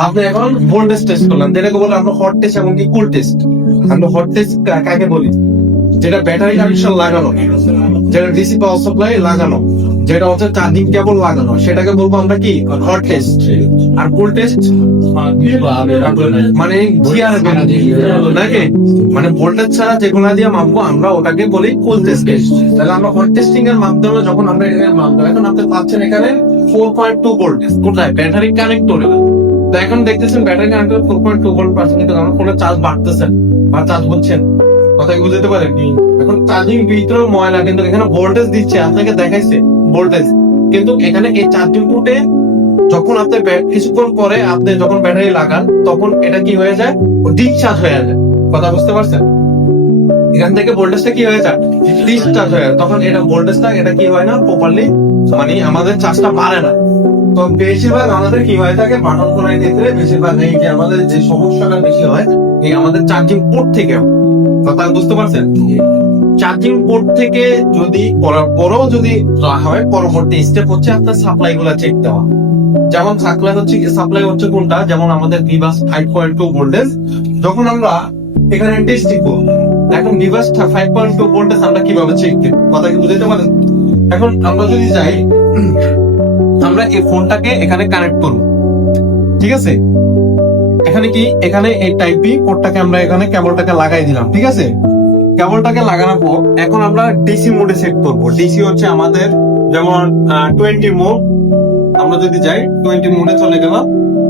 আপনি এখন voltage test করলেন, যেটাকে বলে আমরা হট টেস্ট এবং কি কুল টেস্ট। আমরা হট টেস্ট কাকে বলি? যেটা ব্যাটারি কানেকশন লাগানো, যেটা ডিসি পাওয়ার সাপ্লাই লাগানো, যেটা হচ্ছে চার্জিং কেবল লাগানো, সেটাকে বলবো আমরা কি হট টেস্ট। আর কুল টেস্ট মানে জিআর নাকি, মানে ভোল্টেজ ছাড়া যেগুলো দিয়ে মাপবো আমরা ওটাকে বলি কুল টেস্ট। তাহলে আমরা হট টেস্টিং এর মাধ্যমে যখন আমরা এখানে মাপবো, এখন আপনি পাচ্ছেন এখানে 4.2 ভোল্ট। কোথায়? ব্যাটারি কানেক্টরে। তো এখন দেখতেছেন ব্যাটারি কানেক্টর 4.2 ভোল্ট পাচ্ছেন, কিন্তু আমার ফোনে চার্জ বাড়তেছে বা চার্জ হচ্ছেন। কথা কি বুঝতে পারেন? এখন চার্জিং ভিতরে ময়লা, কিন্তু এখানে ভোল্টেজ দিচ্ছে, আপনাকে দেখাইছে ভোল্টেজ, কিন্তু এখানে এই চার্জিং পোর্টে যখন আপনি কিছুক্ষণ পরে আপনি যখন ব্যাটারি লাগান, তখন এটা কি হয়ে যায়? ডিসচার্জ হয়ে যায়। কথা বুঝতে পারছেন? এখান থেকে ভোল্টেজটা কি হয়ে যায়? ডিসচার্জ হয়ে যায়। তখন এটা ভোল্টেজটা এটা কি হয় না প্রপারলি, মানে আমাদের চার্জটা বাড়ে না। তো বেশিরভাগ আমাদের কি হয়ে থাকে, বাটন ফোনের ক্ষেত্রে বেশিরভাগ এই যে আমাদের যে সমস্যাটা বেশি হয়, এই আমাদের চার্জিং পোর্ট থেকে। কথা বুঝতে পারছেন? চার্জিং পোর্ট থেকে যদি করার পরেও যদি হয়, পরবর্তী স্টেপ হচ্ছে আপনার সাপ্লাই গুলা চেক দেওয়া। যেমন সাপ্লাই হচ্ছে কোনটা, যেমন আমাদের ভিভাস 5.2 ভোল্টেজ। যখন আমরা এখানে টেস্টিং করব, এখন ভিভাস 5.2 ভোল্টেজ আমরা কিভাবে চেক করব? কথা কি বুঝতে পারেন? এখন আমরা যদি যাই, আমরা এই ফোনটাকে এখানে কানেক্ট করব, ঠিক আছে? এখানে কি, এখানে এই টাইপ বি কোডটাকে আমরা এখানে কেবলটাকে লাগাই দিলাম, ঠিক আছে? কেবলটাকে লাগানোর পর এখন আমরা ডিসি মোডে সেট করব। ডিসি হচ্ছে আমাদের যেমন 20 মোড। আমরা যদি যাই 20 মোডে চলে গেলাম,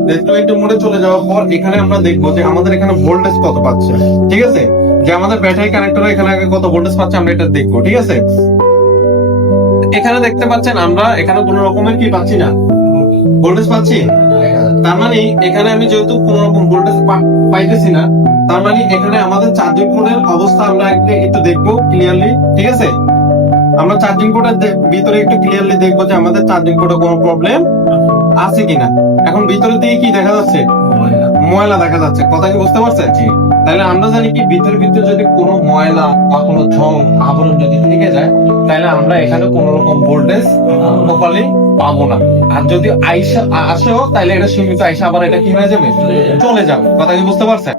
20 মোডে চলে যাওয়ার পর এখানে আমরা দেখবো যে আমাদের এখানে ভোল্টেজ কত পাচ্ছে, ঠিক আছে? যে আমাদের ব্যাটারি কানেক্টরে এখানে আগে কত ভোল্টেজ পাচ্ছে আমরা এটা দেখবো, ঠিক আছে? এখানে দেখতে পাচ্ছেন আমরা এখানে কোন রকমের কি পাচ্ছি না, ভোল্টেজ পাচ্ছি। তার মানে এখানে আমি যেহেতু কোন রকম ভোল্টেজ পাইতেছি না, তার মানে এখানে আমাদের চার্জিং পোর্টের অবস্থা আমরা একটু দেখবো ক্লিয়ারলি, ঠিক আছে? আমরা চার্জিং পোর্টের ভিতরে একটু ক্লিয়ারলি দেখবো যে আমাদের চার্জিং পোর্টে কোনো প্রবলেম আছে কিনা। এখন ভিতরে দিয়ে কি দেখা যাচ্ছে? ময়লা দেখা যাচ্ছে। কথা কি বুঝতে পারছেন? তাহলে আমরা জানি কি, ভিতরে যদি কোনো ময়লা বা কোনো ঝং আবরণ যদি থেকে যায়, তাহলে আমরা এখানে কোন রকম ভোল্টেজ প্রপারলি পাবো না। আর যদি আসেও, তাহলে এটা সীমিত আইসা আবার এটা কি হয়ে যাবে, চলে যাবে। কথা কি বুঝতে পারছেন?